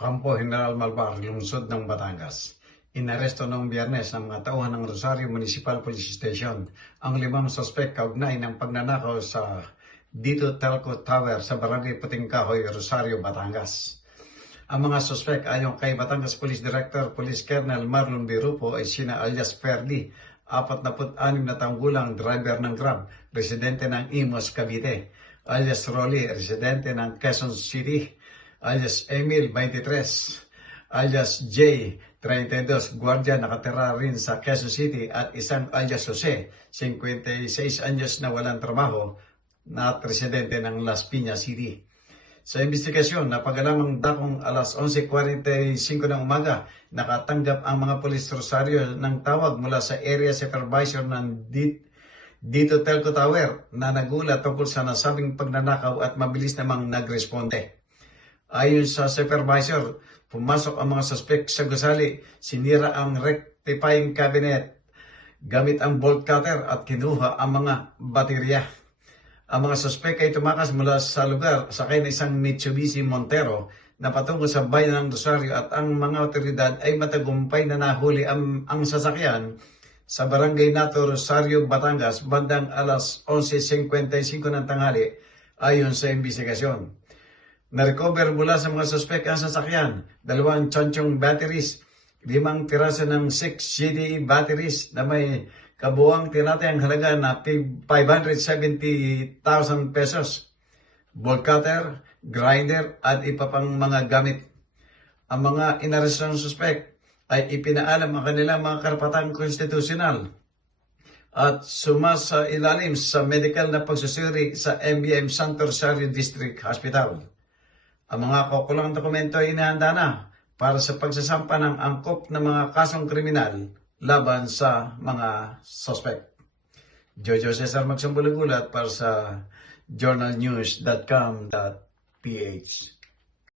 Kampo General Malvar, lungsod ng Batangas. Inaresto noong Biyernes ng mga tauhan ng Rosario Municipal Police Station ang 5 sospek kaugnay ng pagnanakaw sa Dito Telco Tower sa Barangay Puting Kahoy, Rosario, Batangas. Ang mga sospek ayon kay Batangas Police Director Police Colonel Marlon Birupo ay sina alias Ferdi, 46 na taong gulang, driver ng Grab, residente ng Imos, Cavite; alias Rolly, residente ng Quezon City; alias Emil, 23; alias J, 32, gwardiya, nakatira rin sa Quezon City; at isang alias Jose, 56 anyos, na walang trabaho na residente ng Las Piñas City. Sa investigasyon, napagalamang dakong alas 11:45 ng umaga, nakatanggap ang mga pulis Rosario ng tawag mula sa area supervisor ng Dito Telco Tower na nagulat tungkol sa nasabing pagnanakaw at mabilis namang nagresponde. Ayon sa supervisor, pumasok ang mga suspek sa gusali, sinira ang rectifying cabinet gamit ang bolt cutter at kinuha ang mga baterya. Ang mga suspek ay tumakas mula sa lugar sakay na isang Mitsubishi Montero na patungo sa bayan ng Rosario, at ang mga otoridad ay matagumpay na nahuli ang sasakyan sa Barangay Nato, Rosario, Batangas bandang alas 11:55 ng tanghali ayon sa investigasyon. Na-recover mula sa mga suspek ang sasakyan, 2 tiyonsyong batteries, 5 piraso ng 6 GDE batteries na may kabuuang tinatayang halaga na 570,000 pesos, bolt cutter, grinder at iba pang mga gamit. Ang mga inarestong suspek ay ipinaalam ang kanilang mga karapatang konstitusyonal at sumasa ilalim sa medical na pagsusuri sa MBM Santo Rosario District Hospital. Ang mga kukulang dokumento ay inihanda na para sa pagsasampa ng angkop na mga kasong kriminal laban sa mga suspect. Jojo Cesar Magsambulagulat para sa journalnews.com.ph.